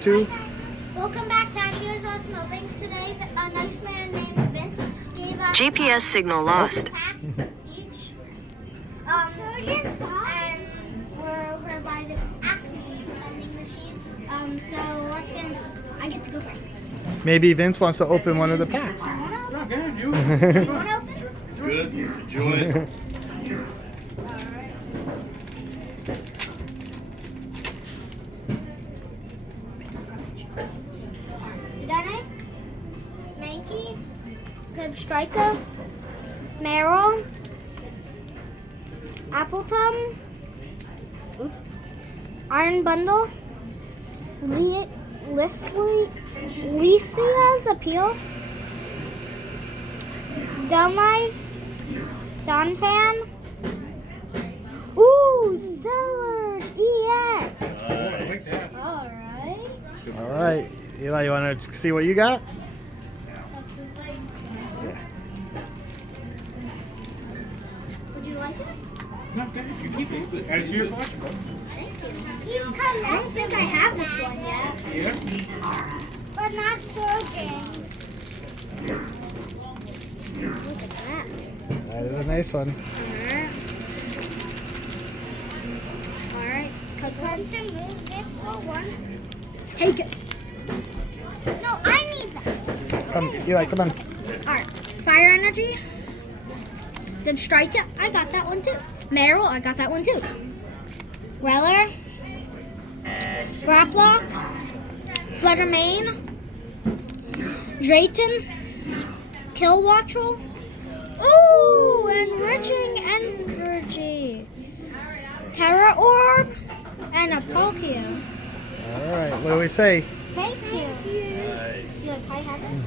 up to? Welcome back to Here's Awesome Openings. Today, a nice man named Vince gave us GPS signal lost. packs each. And we're over by this Acme vending machine. So let's get into it. I get to go first. Maybe Vince wants to open one of the packs. You want to open? Go ahead, you. You want to open? Good. Enjoy it. Dane, Mankey, Club Striker, Merrill, Appleton, Iron Bundle, Licia's Appeal, Dunlies, Donphan, ooh, Sellers EX. Alright. All right. Eli, you want to see what you got? Would you like it? No, go ahead. You keep it. Add it to your collection. Thank you. I don't think I have this one yet. Yeah. But not joking. Look at that. That is a nice one. Alright. Come to move this forward. Take it. No, I need that. Come, Eli, come on. Alright. Fire Energy. Then Strike It. I got that one too. Merrill, I got that one too. Weller. Graplock. Fluttermane. Drayton. Killwattrel. Ooh, Enriching Energy. Terra Orb. And a Palkia. All right. What do we say? Thank you. Look, I have this.